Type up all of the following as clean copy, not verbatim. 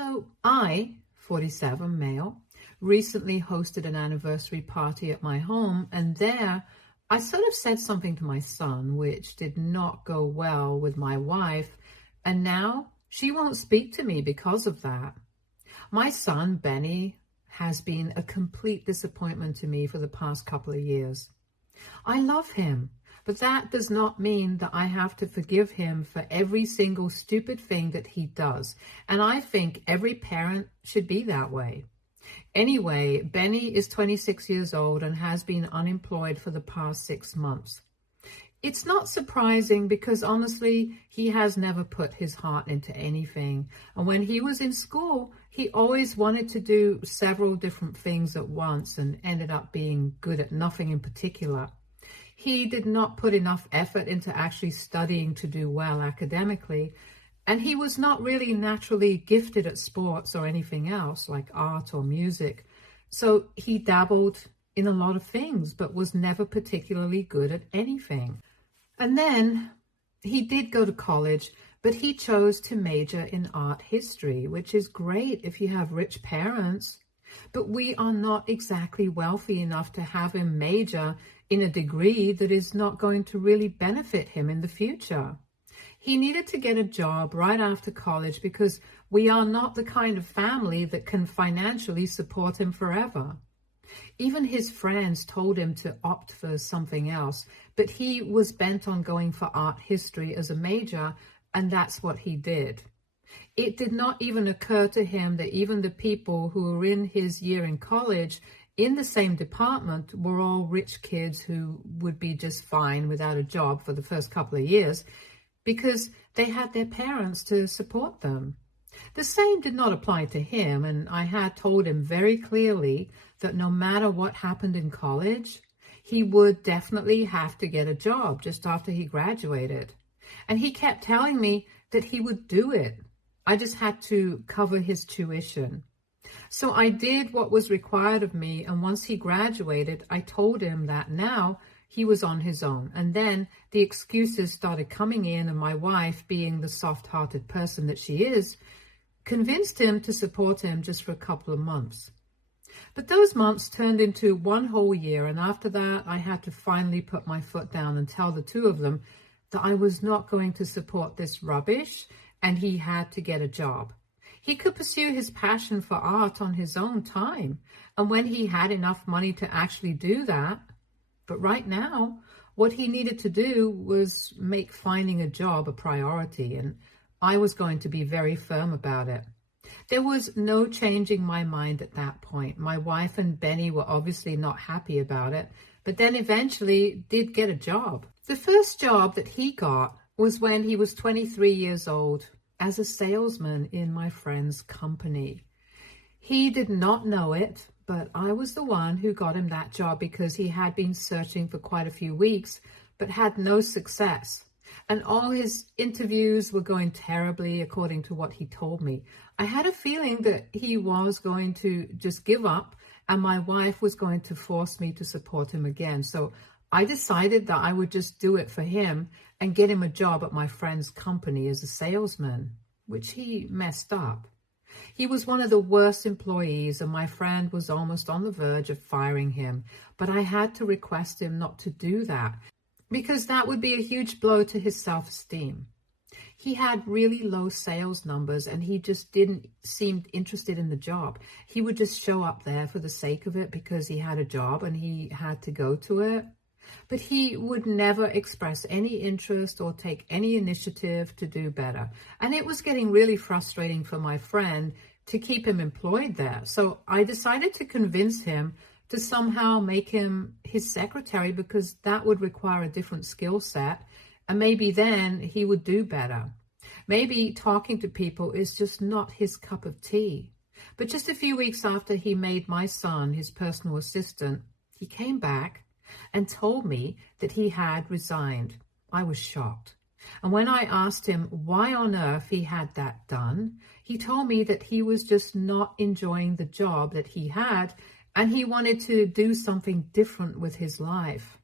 So I, 47 male, recently hosted an anniversary party at my home, and there I sort of said something to my son which did not go well with my wife, and now she won't speak to me because of that. My son, Benny, has been a complete disappointment to me for the past couple of years. I love him, but that does not mean that I have to forgive him for every single stupid thing that he does. And I think every parent should be that way. Anyway, Benny is 26 years old and has been unemployed for the past 6 months. It's not surprising because honestly, he has never put his heart into anything. And when he was in school, he always wanted to do several different things at once and ended up being good at nothing in particular. He did not put enough effort into actually studying to do well academically, and he was not really naturally gifted at sports or anything else like art or music. So he dabbled in a lot of things, but was never particularly good at anything. And then he did go to college, but he chose to major in art history, which is great if you have rich parents. But we are not exactly wealthy enough to have him major in a degree that is not going to really benefit him in the future. He needed to get a job right after college because we are not the kind of family that can financially support him forever. Even his friends told him to opt for something else, but he was bent on going for art history as a major, and that's what he did. It did not even occur to him that even the people who were in his year in college in the same department were all rich kids who would be just fine without a job for the first couple of years because they had their parents to support them. The same did not apply to him, and I had told him very clearly that no matter what happened in college, he would definitely have to get a job just after he graduated. And he kept telling me that he would do it. I just had to cover his tuition. So I did what was required of me, and once he graduated, I told him that now he was on his own. And then the excuses started coming in, and my wife, being the soft-hearted person that she is, convinced him to support him just for a couple of months. But those months turned into one whole year, and after that, I had to finally put my foot down and tell the two of them that I was not going to support this rubbish, and he had to get a job. He could pursue his passion for art on his own time, and when he had enough money to actually do that. But right now, what he needed to do was make finding a job a priority, and I was going to be very firm about it. There was no changing my mind at that point. My wife and Benny were obviously not happy about it, but then eventually did get a job. The first job that he got was when he was 23 years old as a salesman in my friend's company. He did not know it, but I was the one who got him that job because he had been searching for quite a few weeks, but had no success. And all his interviews were going terribly, according to what he told me. I had a feeling that he was going to just give up, and my wife was going to force me to support him again. So I decided that I would just do it for him and get him a job at my friend's company as a salesman, which he messed up. He was one of the worst employees, and my friend was almost on the verge of firing him. But I had to request him not to do that, because that would be a huge blow to his self-esteem. He had really low sales numbers, and he just didn't seem interested in the job. He would just show up there for the sake of it because he had a job and he had to go to it. But he would never express any interest or take any initiative to do better. And it was getting really frustrating for my friend to keep him employed there. So I decided to convince him to somehow make him his secretary, because that would require a different skill set, and maybe then he would do better. Maybe talking to people is just not his cup of tea. But just a few weeks after he made my son his personal assistant, he came back and told me that he had resigned. I was shocked. And when I asked him why on earth he had that done, he told me that he was just not enjoying the job that he had, and he wanted to do something different with his life.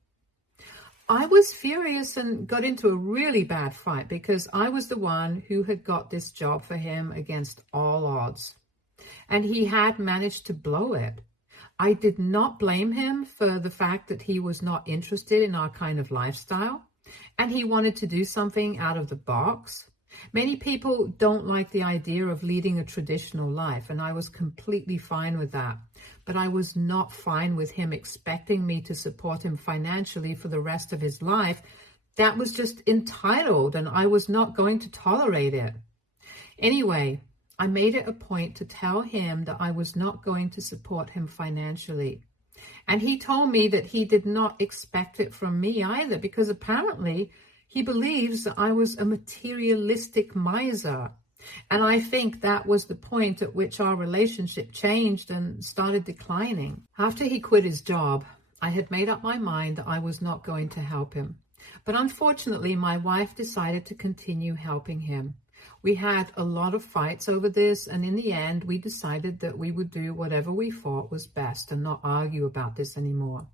I was furious and got into a really bad fight because I was the one who had got this job for him against all odds. And he had managed to blow it. I did not blame him for the fact that he was not interested in our kind of lifestyle, and he wanted to do something out of the box. Many people don't like the idea of leading a traditional life, and I was completely fine with that. But I was not fine with him expecting me to support him financially for the rest of his life. That was just entitled, and I was not going to tolerate it. Anyway, I made it a point to tell him that I was not going to support him financially. And he told me that he did not expect it from me either, because apparently he believes that I was a materialistic miser. And I think that was the point at which our relationship changed and started declining. After he quit his job, I had made up my mind that I was not going to help him. But unfortunately, my wife decided to continue helping him. We had a lot of fights over this, and in the end, we decided that we would do whatever we thought was best and not argue about this anymore.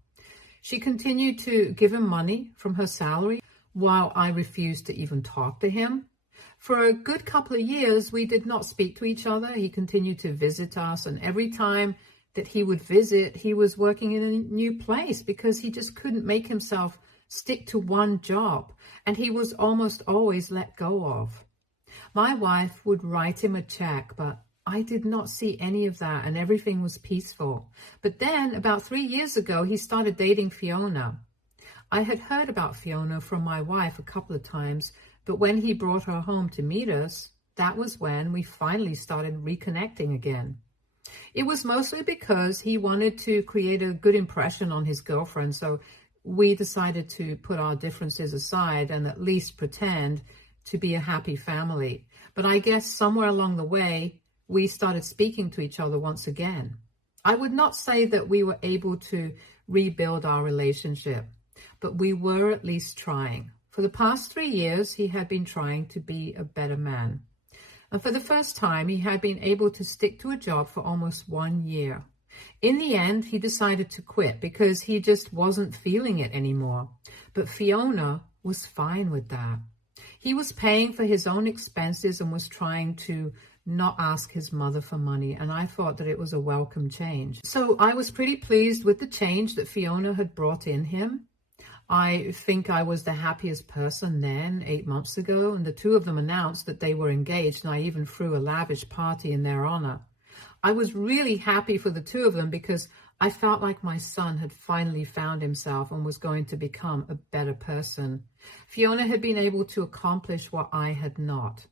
She continued to give him money from her salary while I refused to even talk to him. For a good couple of years, we did not speak to each other. He continued to visit us, and every time that he would visit, he was working in a new place because he just couldn't make himself stick to one job, and he was almost always let go of. My wife would write him a check, but I did not see any of that, and everything was peaceful. But then, about 3 years ago, he started dating Fiona. I had heard about Fiona from my wife a couple of times, but when he brought her home to meet us, that was when we finally started reconnecting again. It was mostly because he wanted to create a good impression on his girlfriend, so we decided to put our differences aside and at least pretend to be a happy family. But I guess somewhere along the way, we started speaking to each other once again. I would not say that we were able to rebuild our relationship, but we were at least trying. For the past 3 years, he had been trying to be a better man. And for the first time, he had been able to stick to a job for almost 1 year. In the end, he decided to quit because he just wasn't feeling it anymore. But Fiona was fine with that. He was paying for his own expenses and was trying to not ask his mother for money, and I thought that it was a welcome change. So I was pretty pleased with the change that Fiona had brought in him. I think I was the happiest person then, 8 months ago, and the two of them announced that they were engaged, and I even threw a lavish party in their honor. I was really happy for the two of them because I felt like my son had finally found himself and was going to become a better person. Fiona had been able to accomplish what I had not.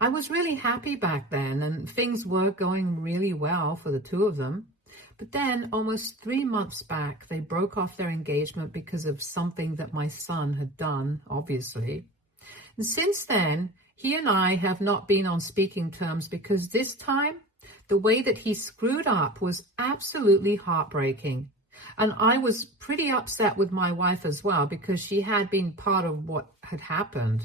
I was really happy back then, and things were going really well for the two of them. But then, almost 3 months back, they broke off their engagement because of something that my son had done, obviously. And since then, he and I have not been on speaking terms because this time, the way that he screwed up was absolutely heartbreaking. And I was pretty upset with my wife as well because she had been part of what had happened.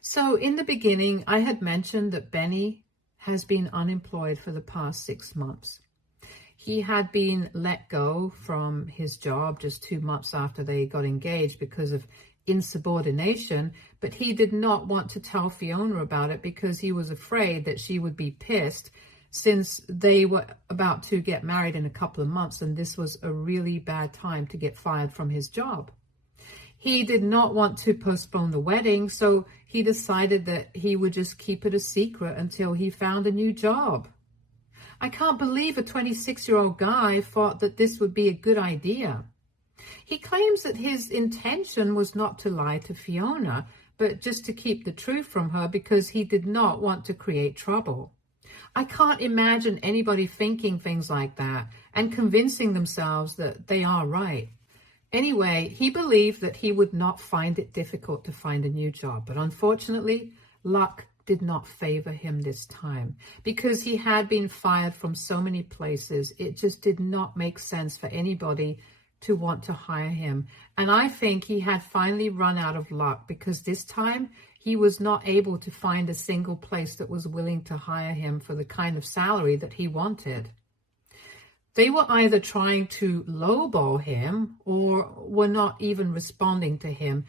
So in the beginning, I had mentioned that Benny has been unemployed for the past 6 months. He had been let go from his job just 2 months after they got engaged because of insubordination, but he did not want to tell Fiona about it because he was afraid that she would be pissed since they were about to get married in a couple of months, and this was a really bad time to get fired from his job. He did not want to postpone the wedding, so he decided that he would just keep it a secret until he found a new job. I can't believe a 26-year-old guy thought that this would be a good idea. He claims that his intention was not to lie to Fiona, but just to keep the truth from her because he did not want to create trouble. I can't imagine anybody thinking things like that and convincing themselves that they are right. Anyway, he believed that he would not find it difficult to find a new job, but unfortunately, luck did not favor him this time. Because he had been fired from so many places, it just did not make sense for anybody to want to hire him. And I think he had finally run out of luck because this time he was not able to find a single place that was willing to hire him for the kind of salary that he wanted. They were either trying to lowball him or were not even responding to him.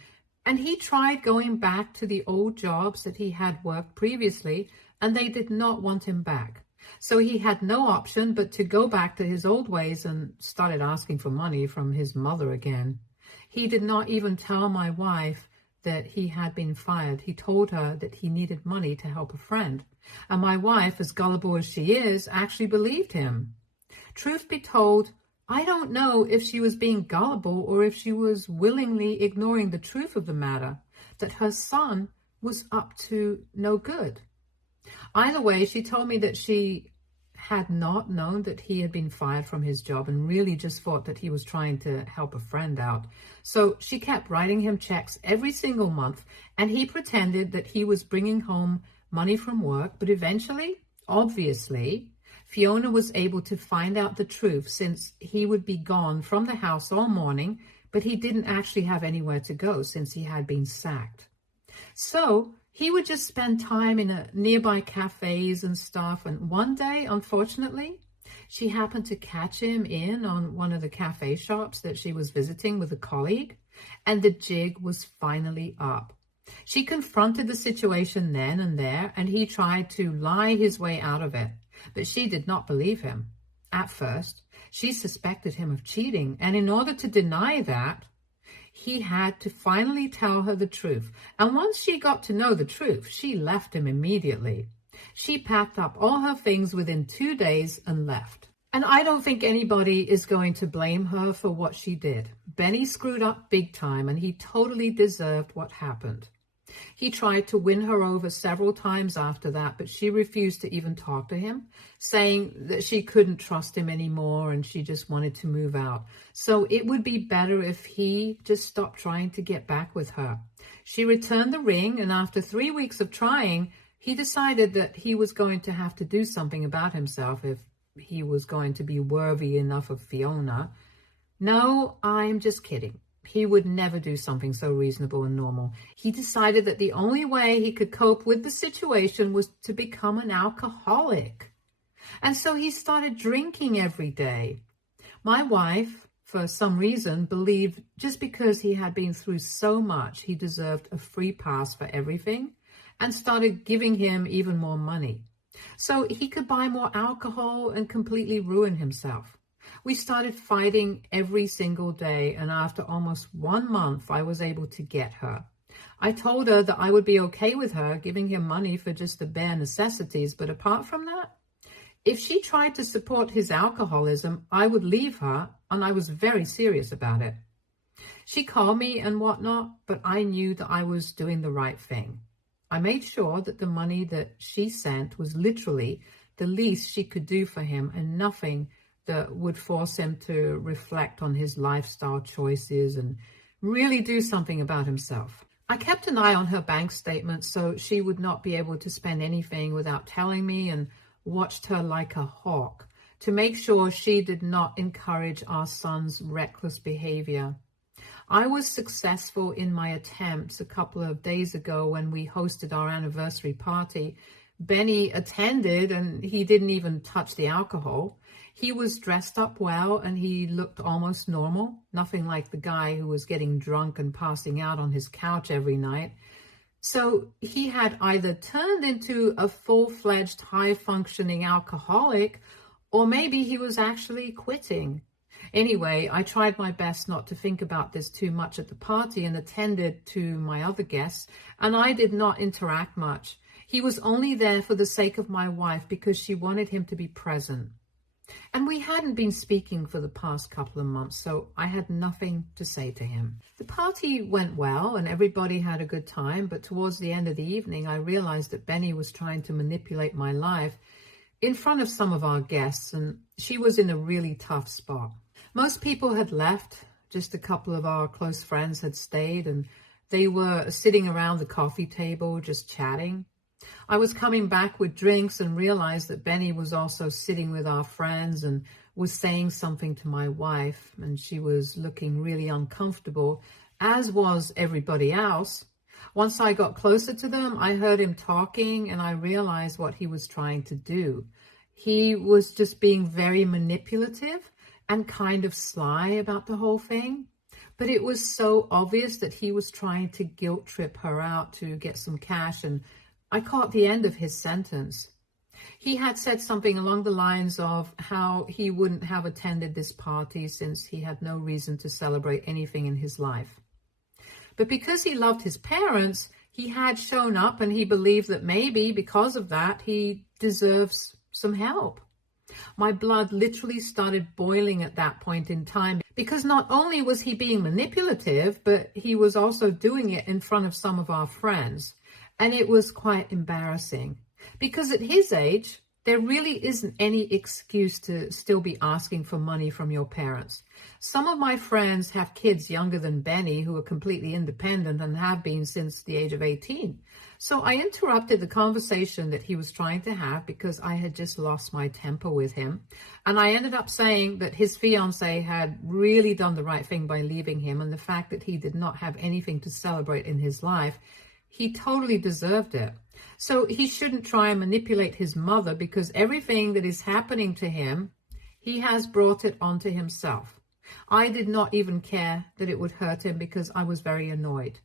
And he tried going back to the old jobs that he had worked previously, and they did not want him back. So he had no option but to go back to his old ways and started asking for money from his mother again. He did not even tell my wife that he had been fired. He told her that he needed money to help a friend. And my wife, as gullible as she is, actually believed him. Truth be told, I don't know if she was being gullible or if she was willingly ignoring the truth of the matter, that her son was up to no good. Either way, she told me that she had not known that he had been fired from his job and really just thought that he was trying to help a friend out. So she kept writing him checks every single month, and he pretended that he was bringing home money from work. But eventually, obviously, Fiona was able to find out the truth, since he would be gone from the house all morning, but he didn't actually have anywhere to go since he had been sacked. So he would just spend time in nearby cafes and stuff. And one day, unfortunately, she happened to catch him in on one of the cafe shops that she was visiting with a colleague, and the jig was finally up. She confronted the situation then and there, and he tried to lie his way out of it, but she did not believe him. At first, she suspected him of cheating, and in order to deny that, he had to finally tell her the truth. And once she got to know the truth, she left him immediately. She packed up all her things within 2 days and left. And I don't think anybody is going to blame her for what she did. Benny screwed up big time, and he totally deserved what happened. He tried to win her over several times after that, but she refused to even talk to him, saying that she couldn't trust him anymore and she just wanted to move out. So it would be better if he just stopped trying to get back with her. She returned the ring, and after 3 weeks of trying, he decided that he was going to have to do something about himself if he was going to be worthy enough of Fiona. No, I'm just kidding. He would never do something so reasonable and normal. He decided that the only way he could cope with the situation was to become an alcoholic. And so he started drinking every day. My wife, for some reason, believed just because he had been through so much, he deserved a free pass for everything, and started giving him even more money so he could buy more alcohol and completely ruin himself. We started fighting every single day, and after almost 1 month, I was able to get her. I told her that I would be okay with her giving him money for just the bare necessities, but apart from that, if she tried to support his alcoholism, I would leave her, and I was very serious about it. She called me and whatnot, but I knew that I was doing the right thing. I made sure that the money that she sent was literally the least she could do for him, and nothing that would force him to reflect on his lifestyle choices and really do something about himself. I kept an eye on her bank statements so she would not be able to spend anything without telling me, and watched her like a hawk to make sure she did not encourage our son's reckless behavior. I was successful in my attempts a couple of days ago when we hosted our anniversary party. Benny attended, and he didn't even touch the alcohol. He was dressed up well, and he looked almost normal, nothing like the guy who was getting drunk and passing out on his couch every night. So he had either turned into a full-fledged, high-functioning alcoholic, or maybe he was actually quitting. Anyway, I tried my best not to think about this too much at the party and attended to my other guests, and I did not interact much. He was only there for the sake of my wife because she wanted him to be present. And we hadn't been speaking for the past couple of months, so I had nothing to say to him. The party went well and everybody had a good time, but towards the end of the evening, I realized that Benny was trying to manipulate my life in front of some of our guests, and she was in a really tough spot. Most people had left, just a couple of our close friends had stayed, and they were sitting around the coffee table just chatting. I was coming back with drinks and realized that Benny was also sitting with our friends and was saying something to my wife, and she was looking really uncomfortable, as was everybody else. Once I got closer to them, I heard him talking, and I realized what he was trying to do. He was just being very manipulative and kind of sly about the whole thing. But it was so obvious that he was trying to guilt trip her out to get some cash, and I caught the end of his sentence. He had said something along the lines of how he wouldn't have attended this party since he had no reason to celebrate anything in his life. But because he loved his parents, he had shown up, and he believed that maybe because of that, he deserves some help. My blood literally started boiling at that point in time, because not only was he being manipulative, but he was also doing it in front of some of our friends. And it was quite embarrassing, because at his age, there really isn't any excuse to still be asking for money from your parents. Some of my friends have kids younger than Benny who are completely independent and have been since the age of 18. So I interrupted the conversation that he was trying to have because I had just lost my temper with him. And I ended up saying that his fiancé had really done the right thing by leaving him, and the fact that he did not have anything to celebrate in his life, he totally deserved it. So he shouldn't try and manipulate his mother, because everything that is happening to him, he has brought it onto himself. I did not even care that it would hurt him because I was very annoyed.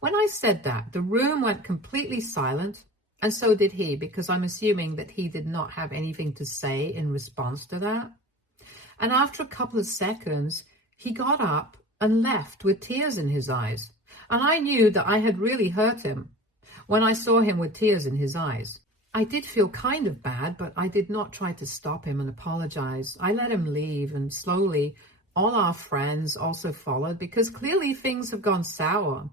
When I said that, the room went completely silent, and so did he, because I'm assuming that he did not have anything to say in response to that. And after a couple of seconds, he got up and left with tears in his eyes. And I knew that I had really hurt him when I saw him with tears in his eyes. I did feel kind of bad, but I did not try to stop him and apologize. I let him leave, and slowly all our friends also followed, because clearly things have gone sour.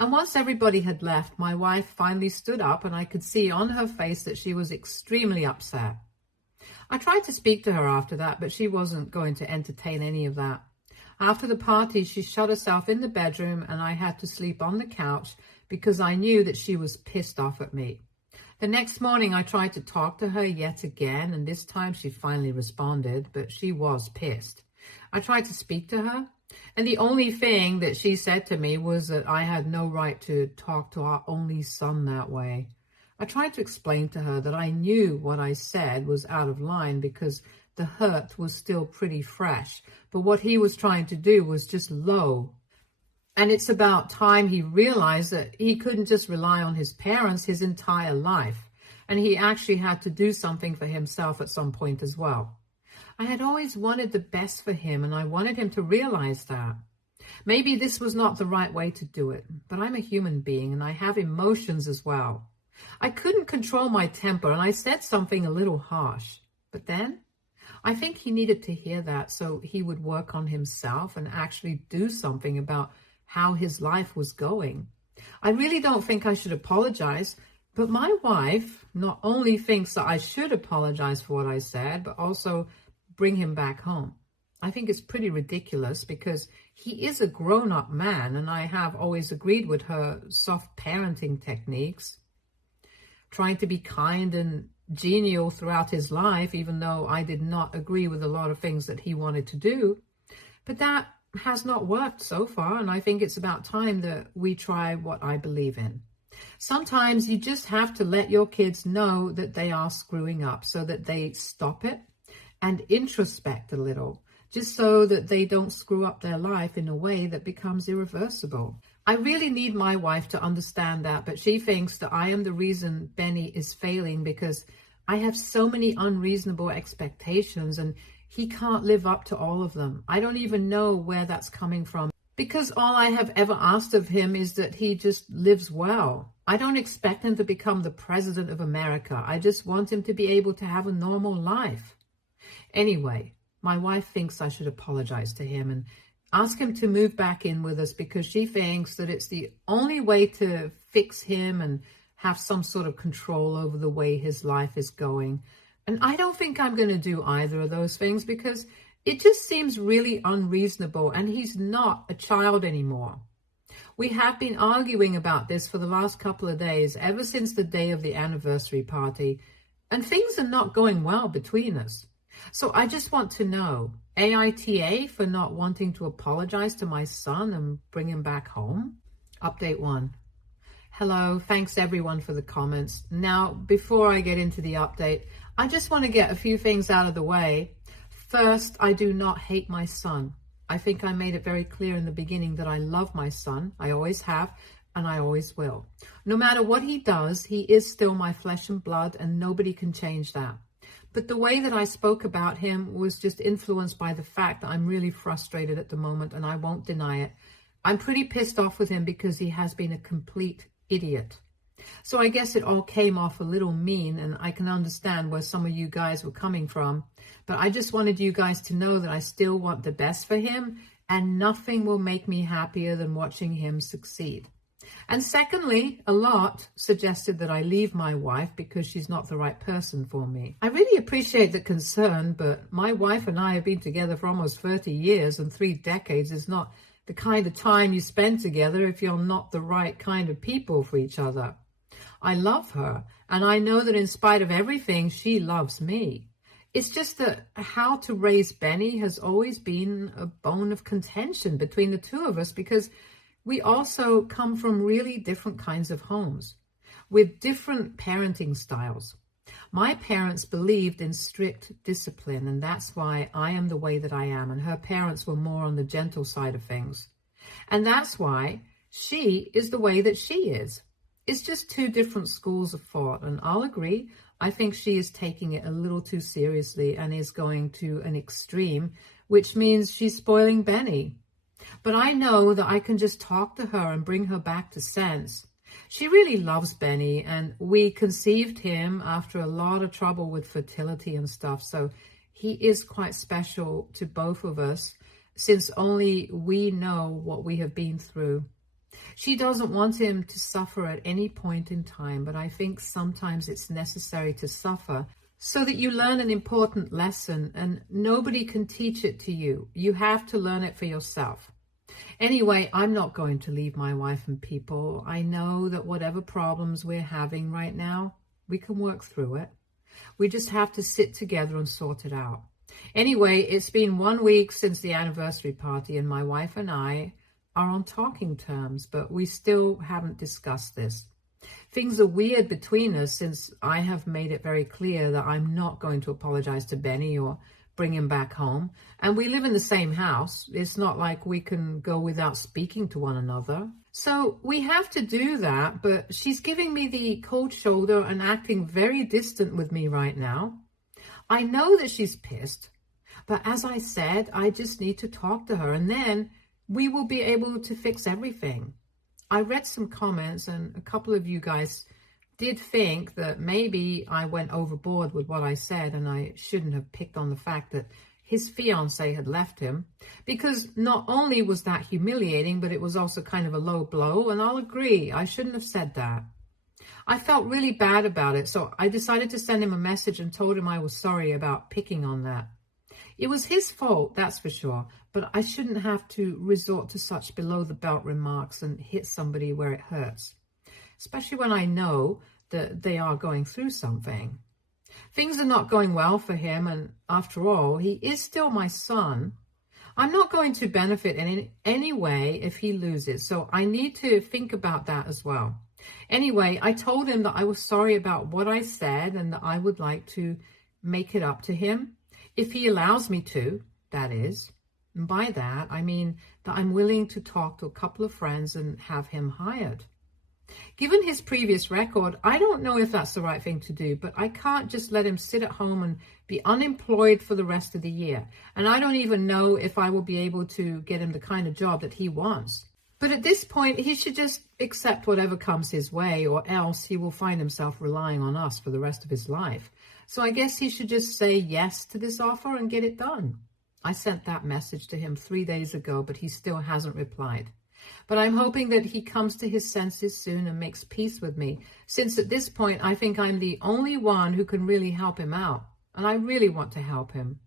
And once everybody had left, my wife finally stood up, and I could see on her face that she was extremely upset. I tried to speak to her after that, but she wasn't going to entertain any of that. After the party, she shut herself in the bedroom, and I had to sleep on the couch because I knew that she was pissed off at me. The next morning, I tried to talk to her yet again, and this time she finally responded, but she was pissed. I tried to speak to her, and the only thing that she said to me was that I had no right to talk to our only son that way. I tried to explain to her that I knew what I said was out of line because the hurt was still pretty fresh, but what he was trying to do was just low. And it's about time he realized that he couldn't just rely on his parents his entire life, and he actually had to do something for himself at some point as well. I had always wanted the best for him, and I wanted him to realize that. Maybe this was not the right way to do it, but I'm a human being and I have emotions as well. I couldn't control my temper, and I said something a little harsh. But then I think he needed to hear that so he would work on himself and actually do something about how his life was going. I really don't think I should apologize, but my wife not only thinks that I should apologize for what I said, but also bring him back home. I think it's pretty ridiculous because he is a grown-up man, and I have always agreed with her soft parenting techniques, trying to be kind and genial throughout his life, even though I did not agree with a lot of things that he wanted to do. But that has not worked so far, and I think it's about time that we try what I believe in. Sometimes you just have to let your kids know that they are screwing up so that they stop it and introspect a little, just so that they don't screw up their life in a way that becomes irreversible. I really need my wife to understand that, but she thinks that I am the reason Benny is failing because I have so many unreasonable expectations and he can't live up to all of them. I don't even know where that's coming from, because all I have ever asked of him is that he just lives well. I don't expect him to become the president of America. I just want him to be able to have a normal life. Anyway, my wife thinks I should apologize to him and ask him to move back in with us because she thinks that it's the only way to fix him and have some sort of control over the way his life is going. And I don't think I'm going to do either of those things because it just seems really unreasonable, and he's not a child anymore. We have been arguing about this for the last couple of days, ever since the day of the anniversary party, and things are not going well between us. So I just want to know, AITA for not wanting to apologize to my son and bring him back home? Update 1. Hello, thanks everyone for the comments. Now, before I get into the update, I just want to get a few things out of the way. First, I do not hate my son. I think I made it very clear in the beginning that I love my son. I always have, and I always will. No matter what he does, he is still my flesh and blood, and nobody can change that. But the way that I spoke about him was just influenced by the fact that I'm really frustrated at the moment, and I won't deny it. I'm pretty pissed off with him because he has been a complete idiot. So I guess it all came off a little mean, and I can understand where some of you guys were coming from. But I just wanted you guys to know that I still want the best for him, and nothing will make me happier than watching him succeed. And secondly, a lot suggested that I leave my wife because she's not the right person for me. I really appreciate the concern, but my wife and I have been together for almost 30 years, and 3 decades is not the kind of time you spend together if you're not the right kind of people for each other. I love her, and I know that in spite of everything, she loves me. It's just that how to raise Benny has always been a bone of contention between the two of us, because we also come from really different kinds of homes with different parenting styles. My parents believed in strict discipline, and that's why I am the way that I am, and her parents were more on the gentle side of things. And that's why she is the way that she is. It's just 2 different schools of thought, and I'll agree, I think she is taking it a little too seriously and is going to an extreme, which means she's spoiling Benny. But I know that I can just talk to her and bring her back to sense. She really loves Benny, and we conceived him after a lot of trouble with fertility and stuff, so he is quite special to both of us, since only we know what we have been through. She doesn't want him to suffer at any point in time, but I think sometimes it's necessary to suffer so that you learn an important lesson, and nobody can teach it to you. You have to learn it for yourself. Anyway, I'm not going to leave my wife and people. I know that whatever problems we're having right now, we can work through it. We just have to sit together and sort it out. Anyway, it's been 1 week since the anniversary party, and my wife and I are on talking terms, but we still haven't discussed this. Things are weird between us since I have made it very clear that I'm not going to apologize to Benny or bring him back home. And we live in the same house. It's not like we can go without speaking to one another. So we have to do that, but she's giving me the cold shoulder and acting very distant with me right now. I know that she's pissed, but as I said, I just need to talk to her, and then we will be able to fix everything. I read some comments, and a couple of you guys did think that maybe I went overboard with what I said, and I shouldn't have picked on the fact that his fiancé had left him, because not only was that humiliating, but it was also kind of a low blow, and I'll agree, I shouldn't have said that. I felt really bad about it, so I decided to send him a message and told him I was sorry about picking on that. It was his fault, that's for sure, but I shouldn't have to resort to such below-the-belt remarks and hit somebody where it hurts, especially when I know that they are going through something. Things are not going well for him, and after all, he is still my son. I'm not going to benefit in any way if he loses, so I need to think about that as well. Anyway, I told him that I was sorry about what I said and that I would like to make it up to him, if he allows me to, that is. And by that, I mean that I'm willing to talk to a couple of friends and have him hired. Given his previous record, I don't know if that's the right thing to do, but I can't just let him sit at home and be unemployed for the rest of the year. And I don't even know if I will be able to get him the kind of job that he wants. But at this point, he should just accept whatever comes his way, or else he will find himself relying on us for the rest of his life. So I guess he should just say yes to this offer and get it done. I sent that message to him 3 days ago, but he still hasn't replied. But I'm hoping that he comes to his senses soon and makes peace with me, since at this point I think I'm the only one who can really help him out, and I really want to help him.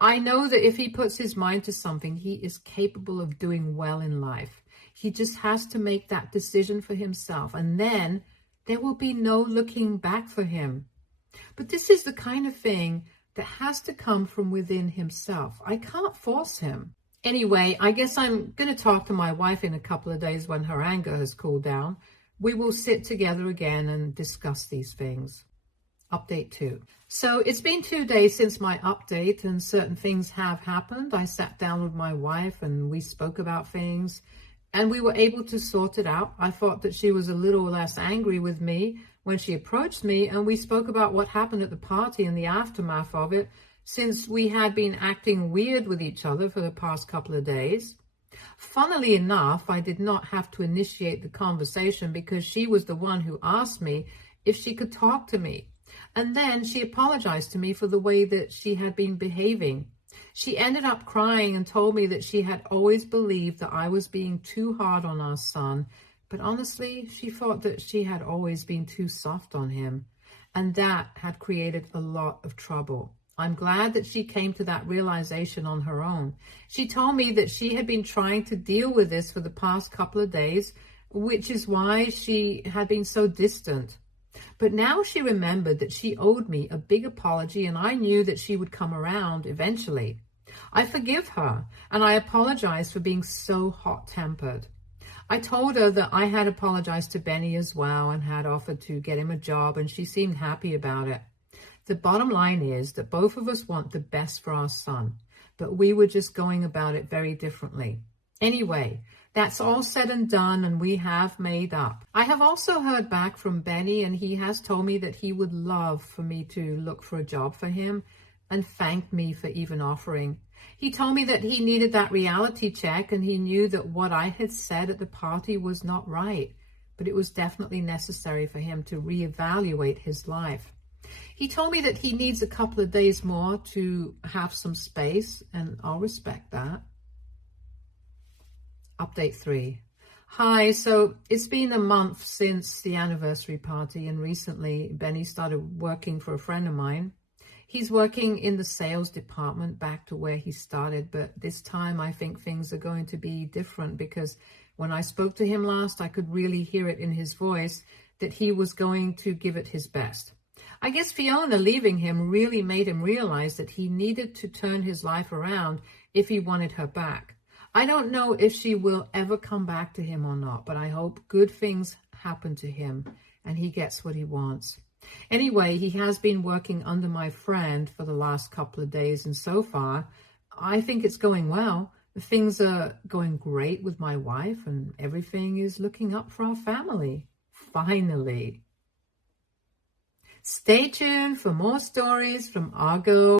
I know that if he puts his mind to something, he is capable of doing well in life. He just has to make that decision for himself, and then there will be no looking back for him. But this is the kind of thing that has to come from within himself. I can't force him. Anyway, I guess I'm going to talk to my wife in a couple of days when her anger has cooled down. We will sit together again and discuss these things. Update 2. So it's been 2 days since my update, and certain things have happened. I sat down with my wife and we spoke about things, and we were able to sort it out. I thought that she was a little less angry with me when she approached me, and we spoke about what happened at the party and the aftermath of it, since we had been acting weird with each other for the past couple of days. Funnily enough, I did not have to initiate the conversation because she was the one who asked me if she could talk to me. And then she apologized to me for the way that she had been behaving. She ended up crying and told me that she had always believed that I was being too hard on our son, but honestly, she thought that she had always been too soft on him, and that had created a lot of trouble. I'm glad that she came to that realization on her own. She told me that she had been trying to deal with this for the past couple of days, which is why she had been so distant. But now she remembered that she owed me a big apology, and I knew that she would come around eventually. I forgive her, and I apologize for being so hot-tempered. I told her that I had apologized to Benny as well and had offered to get him a job, and she seemed happy about it. The bottom line is that both of us want the best for our son, but we were just going about it very differently. Anyway, that's all said and done, and we have made up. I have also heard back from Benny, and he has told me that he would love for me to look for a job for him, and thanked me for even offering. He told me that he needed that reality check, and he knew that what I had said at the party was not right, but it was definitely necessary for him to reevaluate his life. He told me that he needs a couple of days more to have some space, and I'll respect that. Update 3. Hi, so it's been a month since the anniversary party, and recently Benny started working for a friend of mine. He's working in the sales department, back to where he started, but this time I think things are going to be different, because when I spoke to him last, I could really hear it in his voice that he was going to give it his best. I guess Fiona leaving him really made him realize that he needed to turn his life around if he wanted her back. I don't know if she will ever come back to him or not, but I hope good things happen to him and he gets what he wants. Anyway, he has been working under my friend for the last couple of days, and so far, I think it's going well. Things are going great with my wife, and everything is looking up for our family. Finally. Stay tuned for more stories from Argo.